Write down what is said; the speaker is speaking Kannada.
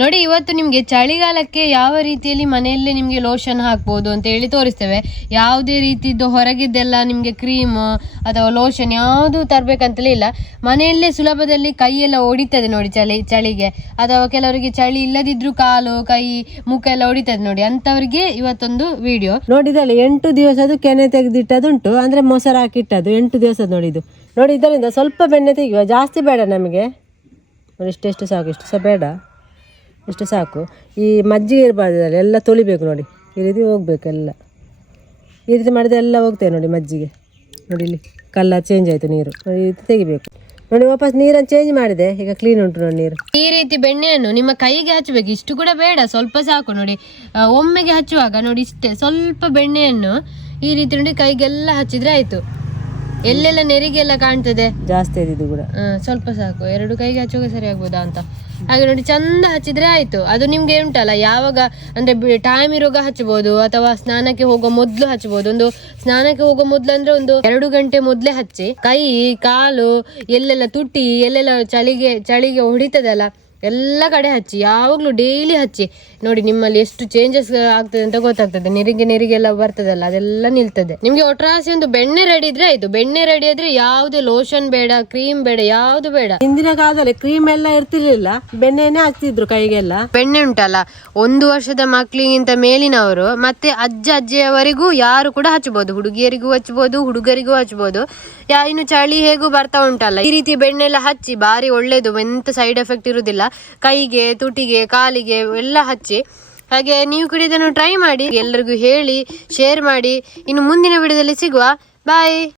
ನೋಡಿ, ಇವತ್ತು ನಿಮಗೆ ಚಳಿಗಾಲಕ್ಕೆ ಯಾವ ರೀತಿಯಲ್ಲಿ ಮನೆಯಲ್ಲೇ ನಿಮಗೆ ಲೋಷನ್ ಹಾಕ್ಬೋದು ಅಂತ ಹೇಳಿ ತೋರಿಸ್ತೇವೆ. ಯಾವುದೇ ರೀತಿದ್ದು ಹೊರಗಿದ್ದೆಲ್ಲ ನಿಮಗೆ ಕ್ರೀಮ್ ಅಥವಾ ಲೋಷನ್ ಯಾವುದು ತರಬೇಕಂತಲೇ ಇಲ್ಲ. ಮನೆಯಲ್ಲೇ ಸುಲಭದಲ್ಲಿ ಕೈಯೆಲ್ಲ ಒಡಿತದೆ ನೋಡಿ ಚಳಿ, ಚಳಿಗೆ. ಅಥವಾ ಕೆಲವರಿಗೆ ಚಳಿ ಇಲ್ಲದಿದ್ರೂ ಕಾಲು, ಕೈ, ಮುಖ ಎಲ್ಲ ಒಡಿತದೆ ನೋಡಿ. ಅಂಥವ್ರಿಗೆ ಇವತ್ತೊಂದು ವಿಡಿಯೋ ನೋಡಿದಲ್ಲಿ ಎಂಟು ದಿವಸದ್ದು ಕೆನೆ ತೆಗೆದಿಟ್ಟದುಂಟು ಅಂದರೆ ಮೊಸರು ಹಾಕಿಟ್ಟದು ಎಂಟು ದಿವಸದ ನೋಡಿದ್ದು ನೋಡಿ, ಇದರಿಂದ ಸ್ವಲ್ಪ ಬೆಣ್ಣೆ ತೆಗೆಯುವ. ಜಾಸ್ತಿ ಬೇಡ ನಮಗೆ. ನೋಡಿ, ಇಷ್ಟೆಷ್ಟು ಸಾಕು, ಇಷ್ಟು ಸಹ ಬೇಡ. ಇಷ್ಟು ಸಾಕು. ಈ ಮಜ್ಜಿಗೆ ಇರಬಾರ್ದು ಅದರಲ್ಲಿ ಎಲ್ಲ ತೊಳಿಬೇಕು ನೋಡಿ. ಈ ರೀತಿ ಹೋಗ್ಬೇಕು ಎಲ್ಲ. ಈ ರೀತಿ ಮಾಡಿದ್ರೆ ಎಲ್ಲ ಹೋಗ್ತೇವೆ ನೋಡಿ ಮಜ್ಜಿಗೆ. ನೋಡಿ ಇಲ್ಲಿ ಕಲ್ಲ ಚೇಂಜ್ ಆಯಿತು ನೀರು. ಈ ರೀತಿ ತೆಗಿಬೇಕು. ನೋಡಿ ವಾಪಸ್ ನೀರನ್ನು ಚೇಂಜ್ ಮಾಡಿದೆ. ಈಗ ಕ್ಲೀನ್ ಉಂಟು ನೋಡಿ ನೀರು. ಈ ರೀತಿ ಬೆಣ್ಣೆಯನ್ನು ನಿಮ್ಮ ಕೈಗೆ ಹಚ್ಚಬೇಕು. ಇಷ್ಟು ಕೂಡ ಬೇಡ, ಸ್ವಲ್ಪ ಸಾಕು ನೋಡಿ. ಒಮ್ಮೆಗೆ ಹಚ್ಚುವಾಗ ನೋಡಿ ಇಷ್ಟೇ, ಸ್ವಲ್ಪ ಬೆಣ್ಣೆಯನ್ನು ಈ ರೀತಿ ನೋಡಿ ಕೈಗೆಲ್ಲ ಹಚ್ಚಿದ್ರೆ ಆಯ್ತು. ಎಲ್ಲೆಲ್ಲ ನೆರಿಗೆಲ್ಲ ಕಾಣ್ತದೆ? ಜಾಸ್ತಿ ಇದೆ ಇದು ಕೂಡ ಸ್ವಲ್ಪ ಸಾಕು. ಎರಡು ಕೈಗೆ ಹಚ್ಚುವಾಗ ಸರಿ ಆಗ್ಬೋದಾ ಅಂತ. ಹಾಗೆ ನೋಡಿ ಚಂದ ಹಚ್ಚಿದ್ರೆ ಆಯ್ತು. ಅದು ನಿಮ್ಗೆ ಉಂಟಲ್ಲ ಯಾವಾಗ ಅಂದ್ರೆ ಟೈಮ್ ಇರುವಾಗ ಹಚ್ಬೋದು ಅಥವಾ ಸ್ನಾನಕ್ಕೆ ಹೋಗೋ ಮೊದ್ಲು ಹಚ್ಬೋದು ಒಂದು ಸ್ನಾನಕ್ಕೆ ಹೋಗೋ ಮೊದ್ಲು ಅಂದ್ರೆ ಒಂದು ಎರಡು ಗಂಟೆ ಮೊದ್ಲೇ ಹಚ್ಚಿ ಕೈ ಕಾಲು ಎಲ್ಲೆಲ್ಲ ತುಟಿ ಎಲ್ಲೆಲ್ಲ ಚಳಿಗೆ ಚಳಿಗೆ ಹೊಡಿತದಲ್ಲ ಎಲ್ಲ ಕಡೆ ಹಚ್ಚಿ ಯಾವಾಗಲೂ ಡೈಲಿ ಹಚ್ಚಿ. ನೋಡಿ ನಿಮ್ಮಲ್ಲಿ ಎಷ್ಟು ಚೇಂಜಸ್ ಆಗ್ತದೆ ಅಂತ ಗೊತ್ತಾಗ್ತದೆ. ನೆರಿಗೆ ನೆರಿಗೆ ಎಲ್ಲ ಬರ್ತದಲ್ಲ ಅದೆಲ್ಲ ನಿಲ್ತದೆ. ನಿಮಗೆ ಒಟ್ರಾಸಿ ಒಂದು ಬೆಣ್ಣೆ ರೆಡಿ ಇದ್ರೆ ಆಯ್ತು. ಬೆಣ್ಣೆ ರೆಡಿ ಆದ್ರೆ ಯಾವುದೇ ಲೋಷನ್ ಬೇಡ ಕ್ರೀಮ್ ಬೇಡ ಯಾವುದು ಬೇಡ. ಹಿಂದಿನ ಕಾಲದಲ್ಲಿ ಕ್ರೀಮ್ ಎಲ್ಲ ಇರ್ತಿರ್ಲಿಲ್ಲ. ಬೆಣ್ಣೆನೆ ಹಚ್ತಿದ್ರು ಕೈಗೆಲ್ಲ. ಬೆಣ್ಣೆ ಉಂಟಲ್ಲ ಒಂದು ವರ್ಷದ ಮಕ್ಕಳಿಗಿಂತ ಮೇಲಿನವರು ಮತ್ತೆ ಅಜ್ಜ ಅಜ್ಜಿಯವರಿಗೂ ಯಾರು ಕೂಡ ಹಚ್ಚಬಹುದು ಹುಡುಗಿಯರಿಗೂ ಹಚ್ಚಬಹುದು ಹುಡುಗರಿಗೂ ಹಚ್ಚಬಹುದು ಯಾ ಇನ್ನು ಚಳಿ ಹೇಗೂ ಬರ್ತಾ ಉಂಟಲ್ಲ. ಈ ರೀತಿ ಬೆಣ್ಣೆ ಎಲ್ಲ ಹಚ್ಚಿ ಬಾರಿ ಒಳ್ಳೇದು ಎಂತ ಸೈಡ್ ಎಫೆಕ್ಟ್ ಇರುವುದಿಲ್ಲ ಕೈಗೆ, ತುಟಿಗೆ, ಕಾಲಿಗೆ ಎಲ್ಲ ಹಚ್ಚಿ. ಹಾಗೆ ನೀವು ಕೂಡ ಇದನ್ನು ಟ್ರೈ ಮಾಡಿ, ಎಲ್ಲರಿಗೂ ಹೇಳಿ ಶೇರ್ ಮಾಡಿ. ಇನ್ನು ಮುಂದಿನ ವಿಡಿಯೋದಲ್ಲಿ ಸಿಗುವ. ಬಾಯ್